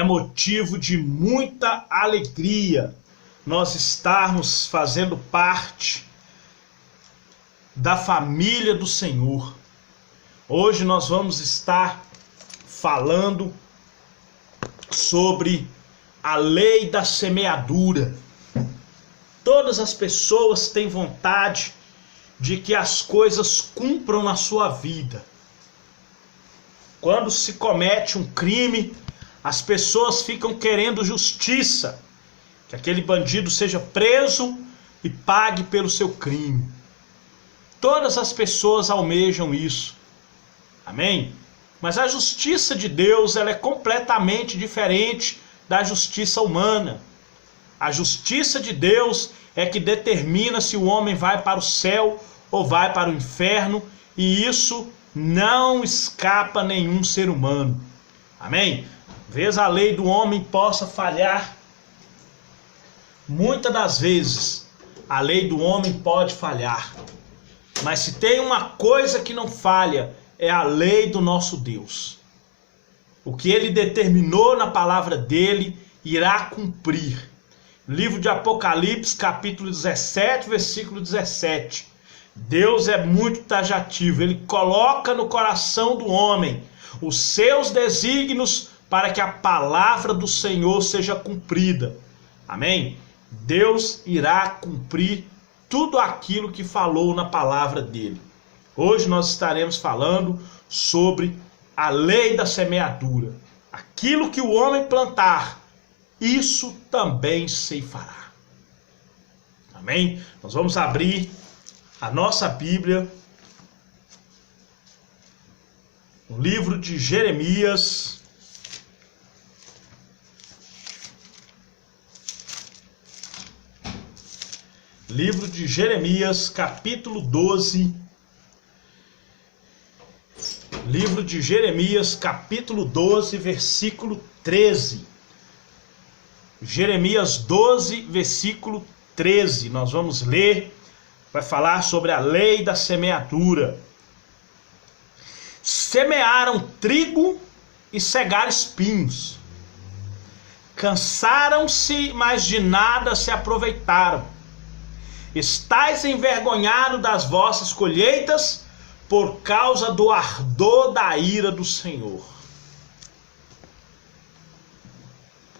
é motivo de muita alegria nós estarmos fazendo parte da família do Senhor. Hoje nós vamos estar falando sobre a lei da semeadura. Todas as pessoas têm vontade de que as coisas cumpram na sua vida. Quando se comete um crime, as pessoas ficam querendo justiça, que aquele bandido seja preso e pague pelo seu crime. Todas as pessoas almejam isso. Amém? Mas a justiça de Deus, ela é completamente diferente da justiça humana. A justiça de Deus é que determina se o homem vai para o céu ou vai para o inferno, e isso não escapa nenhum ser humano. Amém? Talvez a lei do homem possa falhar. Muitas das vezes a lei do homem pode falhar. Mas se tem uma coisa que não falha, é a lei do nosso Deus. O que ele determinou na palavra dele irá cumprir. Livro de Apocalipse, capítulo 17, versículo 17. Deus é muito taxativo. Ele coloca no coração do homem os seus desígnios para que a palavra do Senhor seja cumprida. Amém? Deus irá cumprir tudo aquilo que falou na palavra dele. Hoje nós estaremos falando sobre a lei da semeadura. Aquilo que o homem plantar, isso também ceifará. Amém? Nós vamos abrir a nossa Bíblia no livro de Jeremias. Livro de Jeremias, capítulo 12. Livro de Jeremias, capítulo 12, versículo 13. Jeremias 12, versículo 13. Nós vamos ler, vai falar sobre a lei da semeadura. Semearam trigo e cegaram espinhos. Cansaram-se, mas de nada se aproveitaram. Estais envergonhados das vossas colheitas por causa do ardor da ira do Senhor.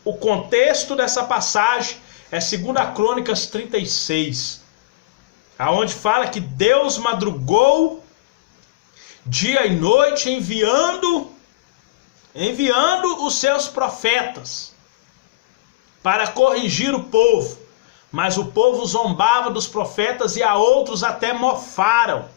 O contexto dessa passagem é 2 Crônicas 36, aonde fala que Deus madrugou dia e noite enviando os seus profetas para corrigir o povo. Mas o povo zombava dos profetas e a outros até mofaram.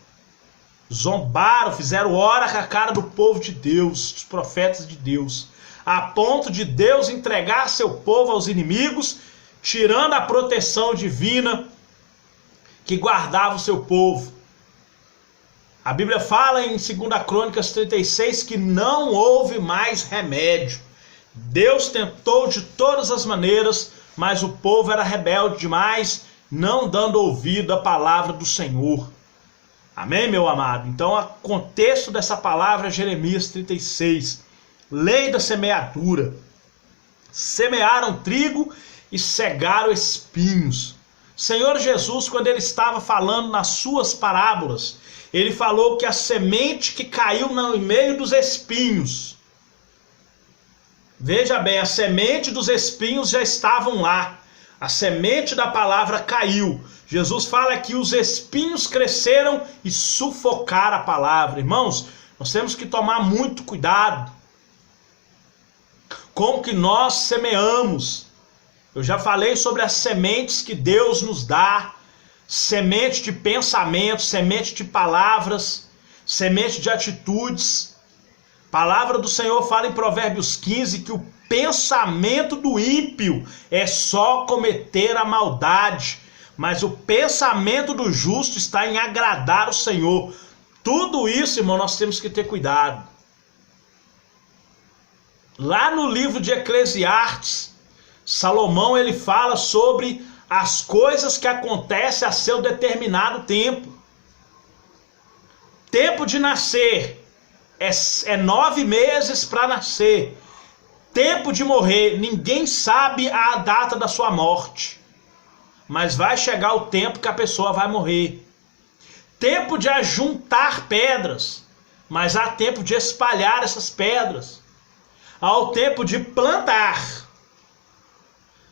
Zombaram, fizeram hora com a cara do povo de Deus, dos profetas de Deus, a ponto de Deus entregar seu povo aos inimigos, tirando a proteção divina que guardava o seu povo. A Bíblia fala em 2 Crônicas 36 que não houve mais remédio. Deus tentou de todas as maneiras, mas o povo era rebelde demais, não dando ouvido à palavra do Senhor. Amém, meu amado? Então, o contexto dessa palavra é Jeremias 36. Lei da semeadura. Semearam trigo e cegaram espinhos. Senhor Jesus, quando ele estava falando nas suas parábolas, ele falou que a semente que caiu no meio dos espinhos, veja bem, a semente dos espinhos já estavam lá. A semente da palavra caiu. Jesus fala que os espinhos cresceram e sufocaram a palavra. Irmãos, nós temos que tomar muito cuidado com o que nós semeamos. Eu já falei sobre as sementes que Deus nos dá. Semente de pensamento, semente de palavras, semente de atitudes. A palavra do Senhor fala em Provérbios 15 que o pensamento do ímpio é só cometer a maldade, mas o pensamento do justo está em agradar o Senhor. Tudo isso, irmão, nós temos que ter cuidado. Lá no livro de Eclesiastes, Salomão ele fala sobre as coisas que acontecem a seu determinado tempo. Tempo de nascer é 9 meses para nascer. tempo de morrer. Ninguém sabe a data da sua morte, mas vai chegar o tempo que a pessoa vai morrer. Tempo de ajuntar pedras, mas há tempo de espalhar essas pedras. Há o tempo de plantar,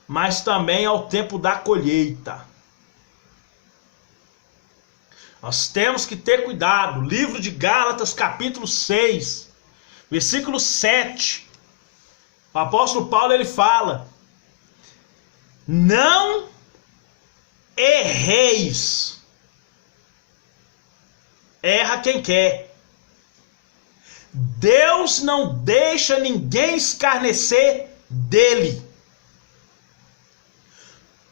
mas também há o tempo da colheita. Nós temos que ter cuidado. Livro de Gálatas, capítulo 6, versículo 7. O apóstolo Paulo ele fala: não erreis. Erra quem quer. Deus não deixa ninguém escarnecer dele.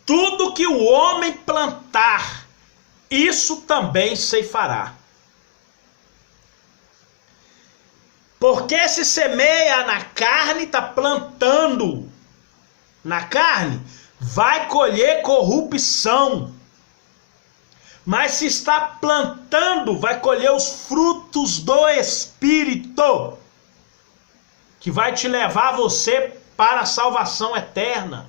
Tudo que o homem plantar, isso também ceifará. Porque se semeia na carne, está plantando na carne, vai colher corrupção. Mas se está plantando, vai colher os frutos do Espírito, que vai te levar você para a salvação eterna.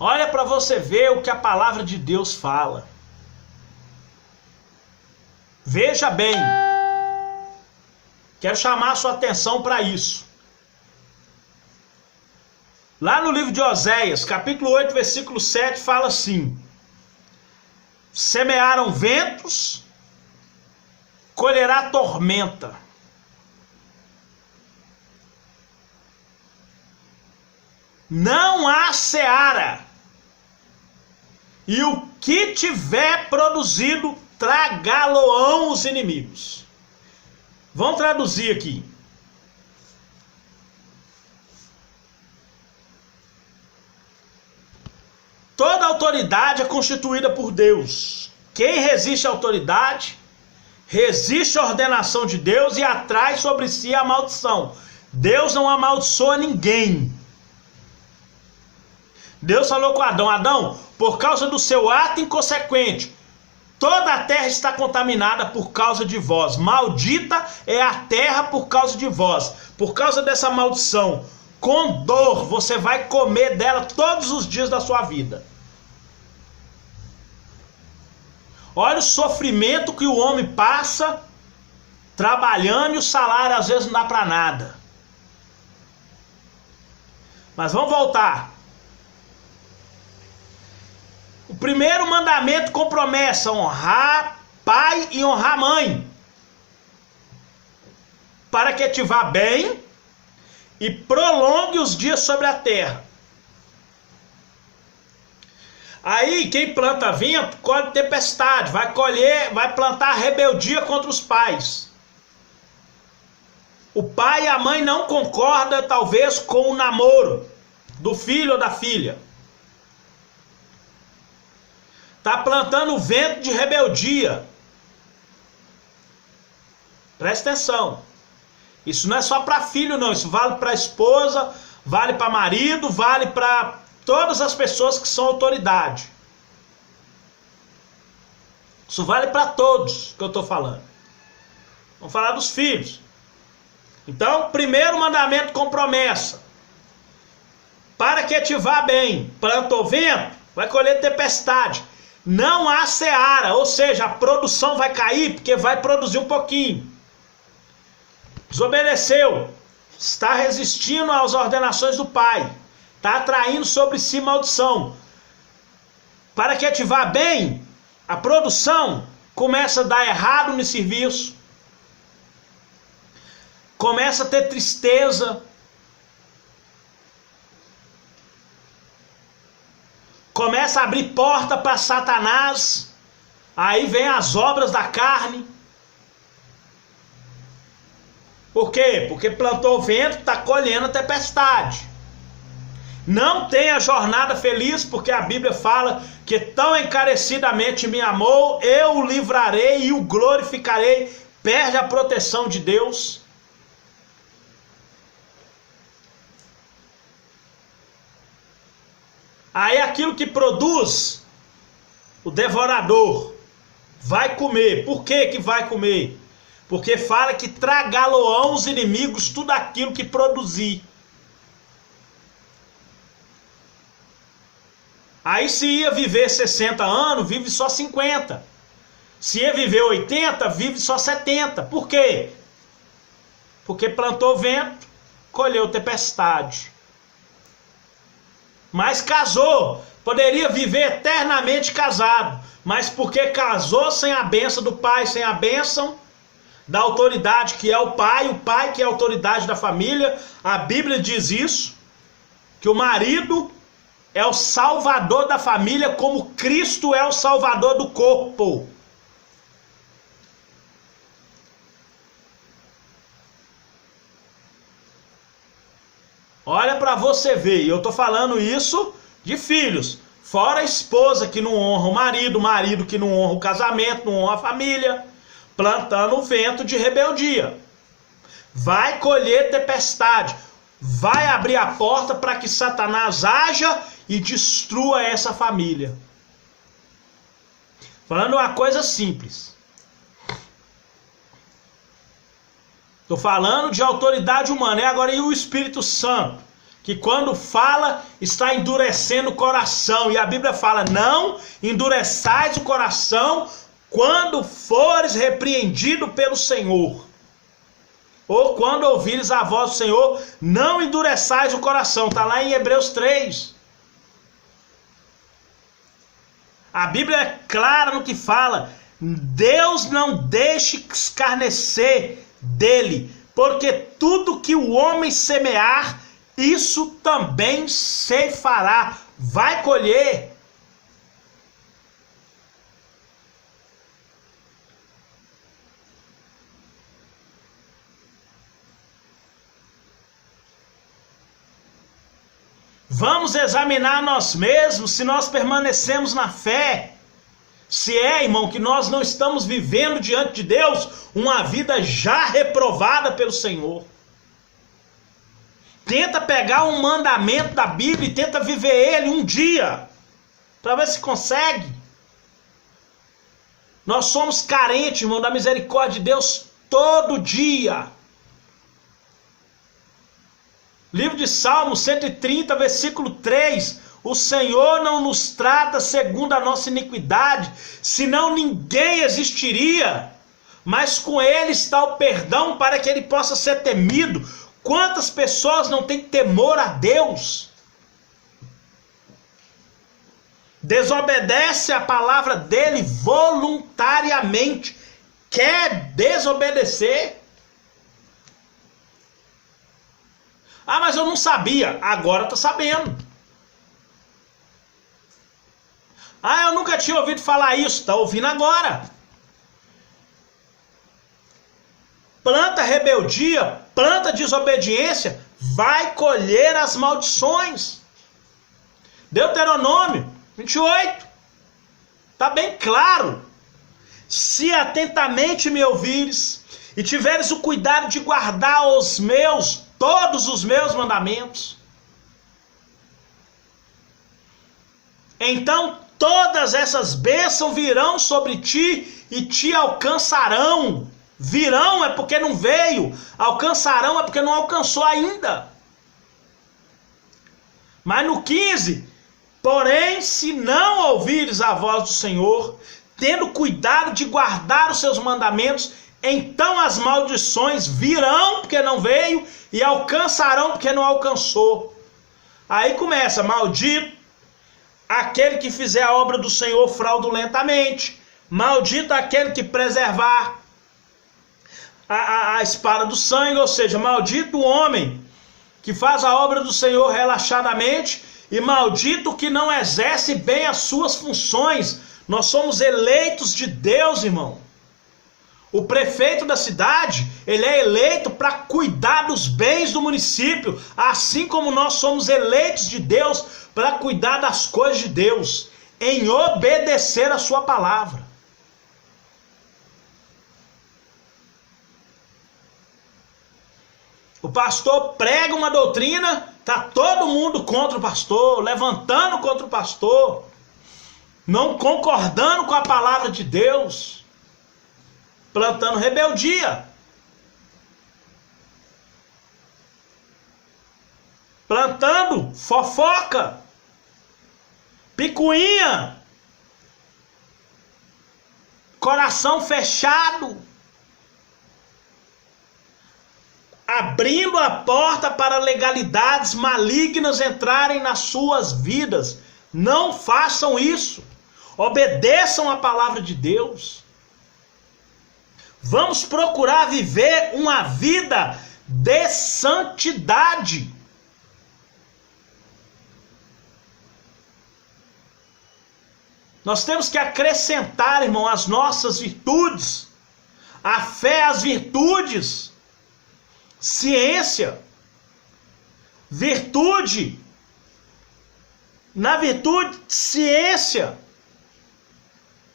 Olha para você ver o que a palavra de Deus fala. Veja bem. Quero chamar a sua atenção para isso. Lá no livro de Oséias, capítulo 8, versículo 7, fala assim: semearam ventos, colherá tormenta. Não há seara, e o que tiver produzido, tragá-lo-ão os inimigos. Vamos traduzir aqui. Toda autoridade é constituída por Deus. Quem resiste à autoridade, resiste à ordenação de Deus e atrai sobre si a maldição. Deus não amaldiçoa ninguém. Deus falou com Adão: Adão, por causa do seu ato inconsequente, toda a terra está contaminada por causa de vós. Maldita é a terra por causa de vós. Por causa dessa maldição, com dor, você vai comer dela todos os dias da sua vida. Olha o sofrimento que o homem passa trabalhando e o salário às vezes não dá para nada. Mas vamos voltar. O primeiro mandamento com promessa: honrar pai e honrar mãe, para que te vá bem e prolongue os dias sobre a terra. Aí quem planta vento, colhe tempestade, vai colher, vai plantar rebeldia contra os pais. O pai e a mãe não concordam talvez com o namoro do filho ou da filha. Está plantando vento de rebeldia. Presta atenção. Isso não é só para filho não, isso vale para esposa, vale para marido, vale para todas as pessoas que são autoridade. Isso vale para todos que eu estou falando. Vamos falar dos filhos. Então, primeiro mandamento com promessa: para que te vá bem. Plantou vento, vai colher tempestade. Não há seara, ou seja, a produção vai cair porque vai produzir um pouquinho. Desobedeceu, está resistindo às ordenações do pai, está atraindo sobre si maldição. Para que te vá bem, a produção começa a dar errado no serviço, começa a ter tristeza, começa a abrir porta para Satanás, aí vem as obras da carne. Por quê? Porque plantou o vento, está colhendo a tempestade. Não tenha jornada feliz, porque a Bíblia fala que tão encarecidamente me amou, eu o livrarei e o glorificarei. Perde a proteção de Deus. Aí aquilo que produz o devorador, vai comer. Por que que vai comer? Porque fala que tragá-lo-ão os inimigos tudo aquilo que produzir. Aí se ia viver 60 anos, vive só 50. Se ia viver 80, vive só 70. Por quê? Porque plantou vento, colheu tempestade. Mas casou, poderia viver eternamente casado, mas porque casou sem a bênção do pai, sem a bênção da autoridade que é o pai que é a autoridade da família, a Bíblia diz isso, que o marido é o salvador da família, como Cristo é o salvador do corpo. Olha para você ver, e eu tô falando isso de filhos, fora a esposa que não honra o marido que não honra o casamento, não honra a família, plantando o vento de rebeldia. Vai colher tempestade, vai abrir a porta para que Satanás haja e destrua essa família. Falando uma coisa simples. Estou falando de autoridade humana. E agora e o Espírito Santo? Que quando fala, está endurecendo o coração. E a Bíblia fala, não endureçais o coração quando fores repreendido pelo Senhor. Ou quando ouvires a voz do Senhor, não endureçais o coração. Está lá em Hebreus 3. A Bíblia é clara no que fala. Deus não deixe escarnecer dele, porque tudo que o homem semear, isso também se fará, vai colher. Vamos examinar nós mesmos se nós permanecemos na fé. Se é, irmão, que nós não estamos vivendo diante de Deus uma vida já reprovada pelo Senhor. Tenta pegar um mandamento da Bíblia e tenta viver ele um dia, para ver se consegue. Nós somos carentes, irmão, da misericórdia de Deus todo dia. Livro de Salmos 130, versículo 3. O Senhor não nos trata segundo a nossa iniquidade, senão ninguém existiria. Mas com ele está o perdão para que ele possa ser temido. Quantas pessoas não têm temor a Deus? Desobedece a palavra dele voluntariamente. Quer desobedecer? Ah, mas eu não sabia. Agora está sabendo. Ah, eu nunca tinha ouvido falar isso. Está ouvindo agora. Planta rebeldia, planta desobediência, vai colher as maldições. Deuteronômio 28. Está bem claro. Se atentamente me ouvires e tiveres o cuidado de guardar todos os meus mandamentos, então todas essas bênçãos virão sobre ti e te alcançarão. Virão é porque não veio, alcançarão é porque não alcançou ainda. Mas no 15, porém, se não ouvires a voz do Senhor, tendo cuidado de guardar os seus mandamentos, então as maldições virão porque não veio e alcançarão porque não alcançou. Aí começa, maldito aquele que fizer a obra do Senhor fraudulentamente, maldito aquele que preservar a espada do sangue, ou seja, maldito o homem que faz a obra do Senhor relaxadamente, e maldito que não exerce bem as suas funções. Nós somos eleitos de Deus, irmão. O prefeito da cidade, ele é eleito para cuidar dos bens do município, assim como nós somos eleitos de Deus para cuidar das coisas de Deus, em obedecer a sua palavra. O pastor prega uma doutrina, tá todo mundo contra o pastor, levantando contra o pastor. não concordando com a palavra de Deus, plantando rebeldia, plantando fofoca, picuinha, coração fechado, abrindo a porta para legalidades malignas entrarem nas suas vidas. Não façam isso. Obedeçam a palavra de Deus. Vamos procurar viver uma vida de santidade. Nós temos que acrescentar, irmão, as nossas virtudes, a fé às virtudes, ciência, virtude, na virtude, ciência,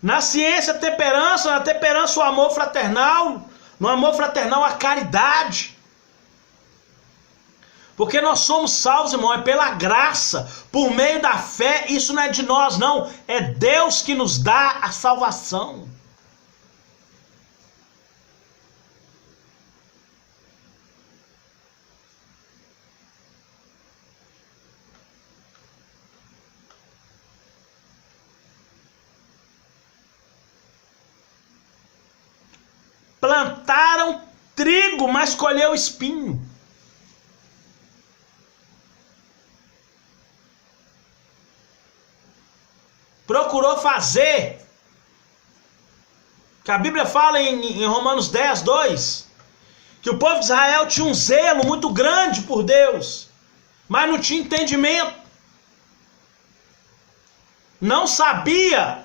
na ciência, temperança, na temperança, o amor fraternal, no amor fraternal, a caridade. Porque nós somos salvos, irmão, é pela graça, por meio da fé. Isso não é de nós, não, é Deus que nos dá a salvação. Plantaram trigo, mas colheu espinho. Procurou fazer, que a Bíblia fala em Romanos 10, 2, que o povo de Israel tinha um zelo muito grande por Deus, mas não tinha entendimento, não sabia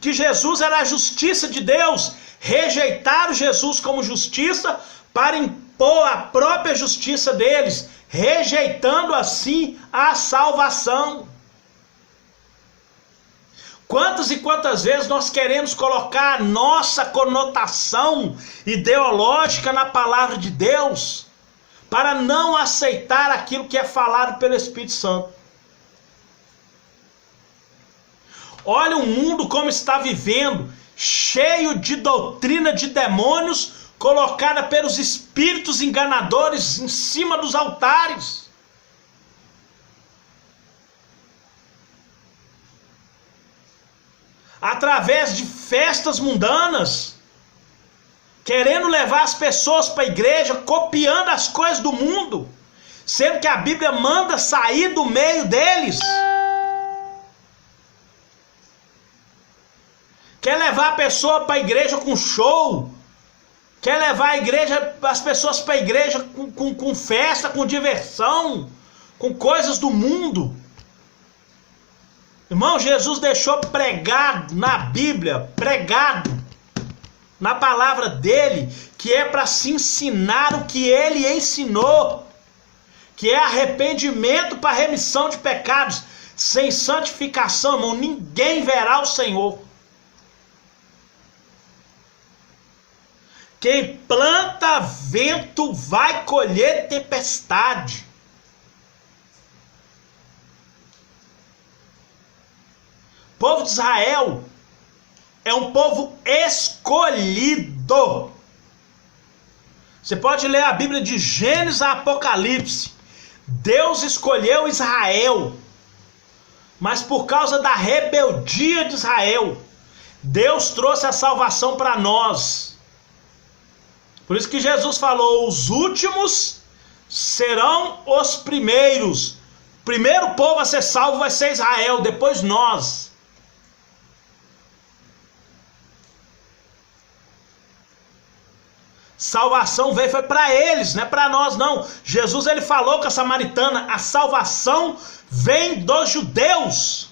que Jesus era a justiça de Deus, rejeitaram Jesus como justiça para impor a própria justiça deles, rejeitando assim a salvação. Quantas e quantas vezes nós queremos colocar a nossa conotação ideológica na palavra de Deus, para não aceitar aquilo que é falado pelo Espírito Santo. Olha o mundo como está vivendo, cheio de doutrina de demônios, colocada pelos espíritos enganadores em cima dos altares. Através de festas mundanas, querendo levar as pessoas para a igreja, copiando as coisas do mundo, sendo que a Bíblia manda sair do meio deles. Quer levar a pessoa para a igreja com show, quer levar as pessoas para a igreja com festa, com diversão, com coisas do mundo. Irmão, Jesus deixou pregado na Bíblia, pregado na palavra dele, que é para se ensinar o que ele ensinou, que é arrependimento para remissão de pecados. Sem santificação, irmão, ninguém verá o Senhor. Quem planta vento vai colher tempestade. O povo de Israel é um povo escolhido. Você pode ler a Bíblia de Gênesis a Apocalipse. Deus escolheu Israel, mas por causa da rebeldia de Israel, Deus trouxe a salvação para nós. Por isso que Jesus falou: os últimos serão os primeiros. O primeiro povo a ser salvo vai ser Israel, depois nós. Salvação veio, foi para eles, não é para nós não. Jesus, ele falou com a samaritana: a salvação vem dos judeus.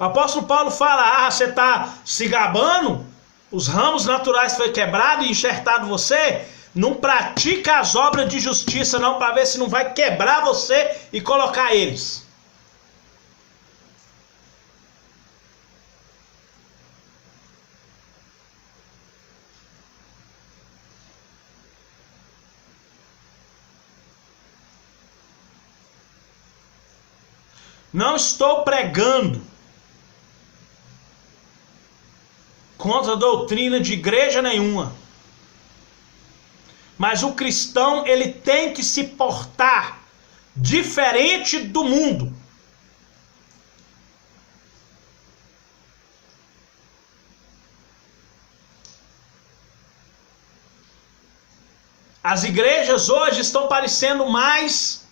O apóstolo Paulo fala: você está se gabando? Os ramos naturais foi quebrado e enxertado você? Não pratica as obras de justiça não, para ver se não vai quebrar você e colocar eles. Não estou pregando contra a doutrina de igreja nenhuma. Mas o cristão, ele tem que se portar diferente do mundo. As igrejas hoje estão parecendo mais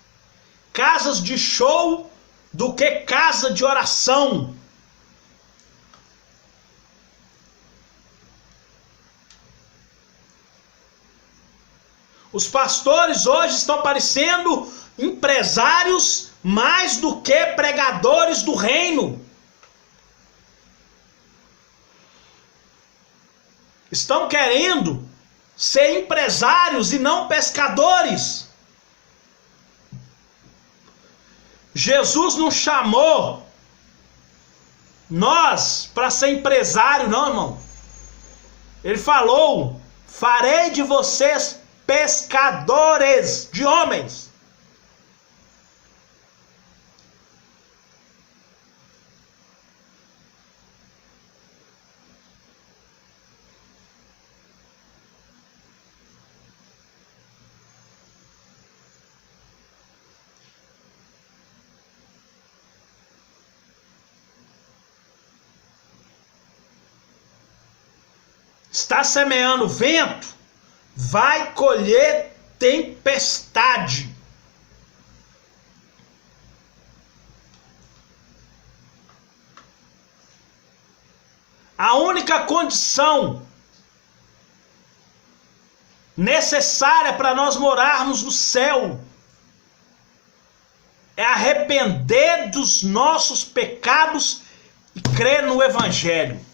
casas de show do que casa de oração. Os pastores hoje estão parecendo empresários mais do que pregadores do reino. Estão querendo ser empresários e não pescadores. Jesus não chamou nós para ser empresário, não, irmão. Ele falou: farei de vocês pescadores de homens. Está semeando vento, vai colher tempestade. A única condição necessária para nós morarmos no céu é arrepender dos nossos pecados e crer no Evangelho.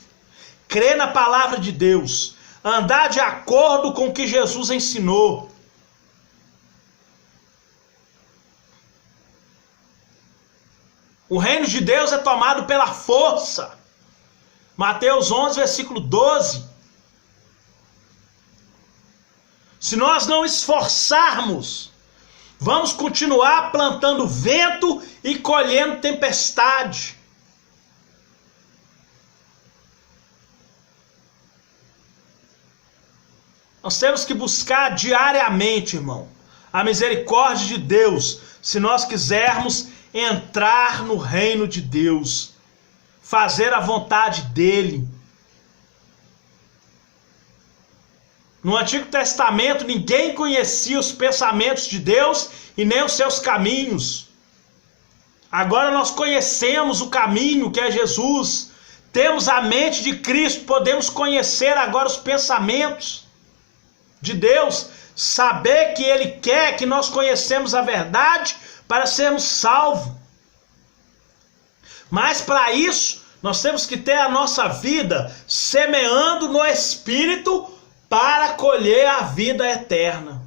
Crer na palavra de Deus, andar de acordo com o que Jesus ensinou. O reino de Deus é tomado pela força. Mateus 11, versículo 12. Se nós não esforçarmos, vamos continuar plantando vento e colhendo tempestade. Nós temos que buscar diariamente, irmão, a misericórdia de Deus, se nós quisermos entrar no reino de Deus, fazer a vontade dele. No Antigo Testamento, ninguém conhecia os pensamentos de Deus e nem os seus caminhos. Agora nós conhecemos o caminho, que é Jesus. Temos a mente de Cristo, podemos conhecer agora os pensamentos de Deus, saber que Ele quer que nós conhecemos a verdade para sermos salvos. Mas para isso, nós temos que ter a nossa vida semeando no Espírito para colher a vida eterna.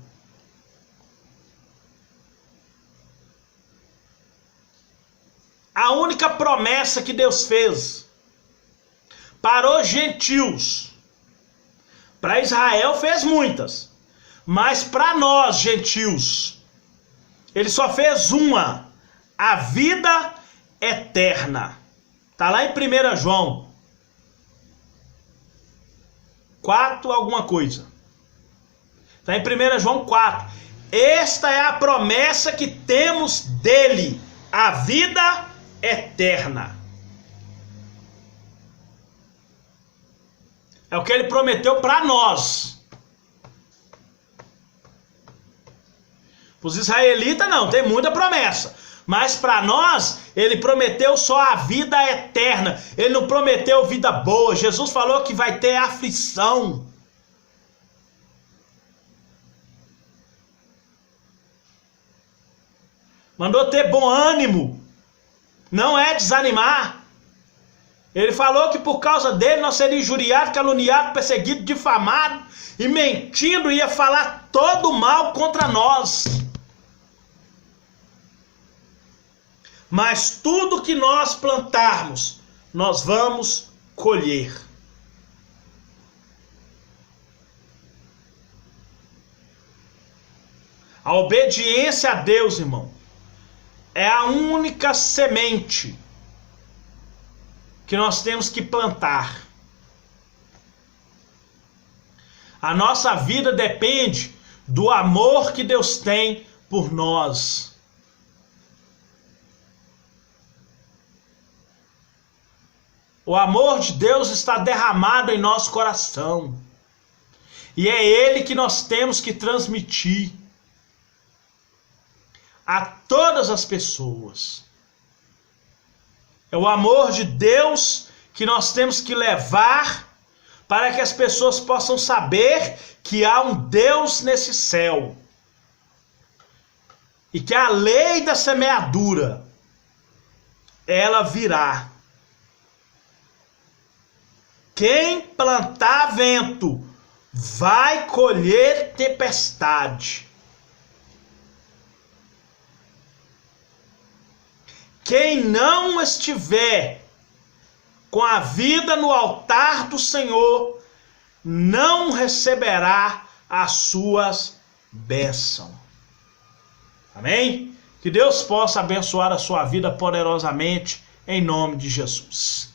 A única promessa que Deus fez para os gentios, para Israel fez muitas, mas para nós, gentios, ele só fez uma: a vida eterna. Está lá em 1 João 4 alguma coisa. Está em 1 João 4. Esta é a promessa que temos dele, a vida eterna. É o que ele prometeu para nós. Para os israelitas não, tem muita promessa. Mas para nós, ele prometeu só a vida eterna. Ele não prometeu vida boa. Jesus falou que vai ter aflição. Mandou ter bom ânimo. Não é desanimar. Ele falou que por causa dele nós seríamos injuriados, caluniados, perseguidos, difamados, e mentindo ia falar todo mal contra nós. Mas tudo que nós plantarmos, nós vamos colher. A obediência a Deus, irmão, é a única semente que nós temos que plantar. A nossa vida depende do amor que Deus tem por nós. O amor de Deus está derramado em nosso coração. E é Ele que nós temos que transmitir a todas as pessoas. É o amor de Deus que nós temos que levar para que as pessoas possam saber que há um Deus nesse céu. E que a lei da semeadura, ela virá. Quem plantar vento vai colher tempestade. Quem não estiver com a vida no altar do Senhor, não receberá as suas bênçãos. Amém? Que Deus possa abençoar a sua vida poderosamente, em nome de Jesus.